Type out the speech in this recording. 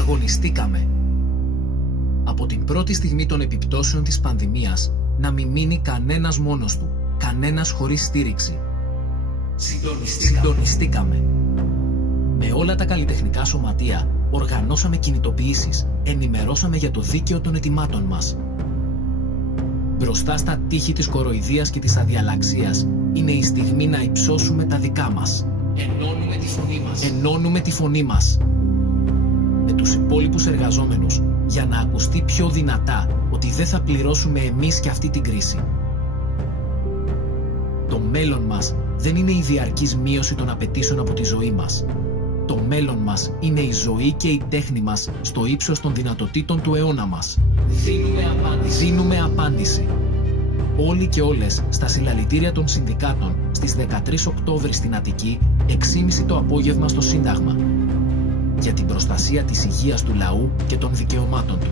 Αγωνιστήκαμε. Από την πρώτη στιγμή των επιπτώσεων της πανδημίας να μην μείνει κανένας μόνος του, κανένας χωρίς στήριξη. Συντονιστήκαμε. Με όλα τα καλλιτεχνικά σωματεία οργανώσαμε κινητοποιήσεις, ενημερώσαμε για το δίκαιο των αιτημάτων μας. Μπροστά στα τείχη της κοροϊδίας και της αδιαλαξίας είναι η στιγμή να υψώσουμε τα δικά μας. Ενώνουμε τη φωνή μας με τους υπόλοιπους εργαζόμενους για να ακουστεί πιο δυνατά ότι δεν θα πληρώσουμε εμείς και αυτή την κρίση. Το μέλλον μας δεν είναι η διαρκής μείωση των απαιτήσεων από τη ζωή μας. Το μέλλον μας είναι η ζωή και η τέχνη μας στο ύψος των δυνατοτήτων του αιώνα μας. Δίνουμε απάντηση. Όλοι και όλες στα συλλαλητήρια των συνδικάτων στις 13 Οκτώβρη στην Αττική, 6:30 το απόγευμα στο Σύνταγμα. Για την προστασία της υγείας του λαού και των δικαιωμάτων του.